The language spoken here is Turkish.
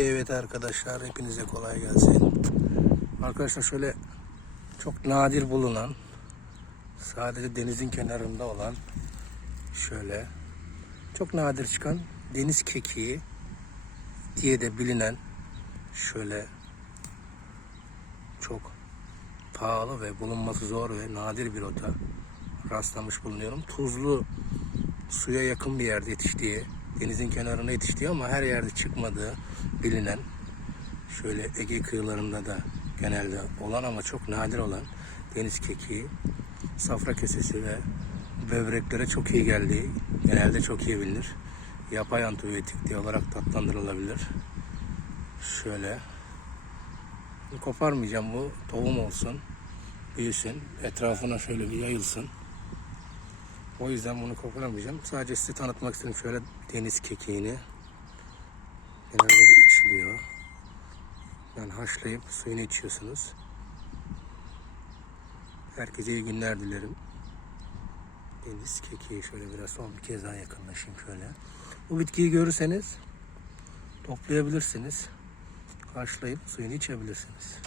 Evet arkadaşlar hepinize kolay gelsin. Arkadaşlar şöyle çok nadir bulunan sadece denizin kenarında olan şöyle çok nadir çıkan deniz kekiği diye de bilinen şöyle çok pahalı ve bulunması zor ve nadir bir ota rastlamış bulunuyorum. Tuzlu suya yakın bir yerde yetiştiği, denizin kenarına yetiştiği ama her yerde çıkmadığı bilinen şöyle Ege kıyılarında da genelde olan ama çok nadir olan deniz kekiği, safra kesesi ve böbreklere çok iyi geldiği genelde çok iyi bilinir. Yapay antibiyotik diye olarak tatlandırılabilir. Şöyle koparmayacağım bu tohum olsun büyüsün etrafına şöyle bir yayılsın o yüzden bunu koparamayacağım. Sadece size tanıtmak istedim şöyle deniz kekiğini. Genelde bu içiliyor. Yani haşlayıp suyunu içiyorsunuz. Herkese iyi günler dilerim. Deniz kekiği şöyle biraz son bir kez daha yakınlaşayım şöyle. Bu bitkiyi görürseniz toplayabilirsiniz. Haşlayıp suyunu içebilirsiniz.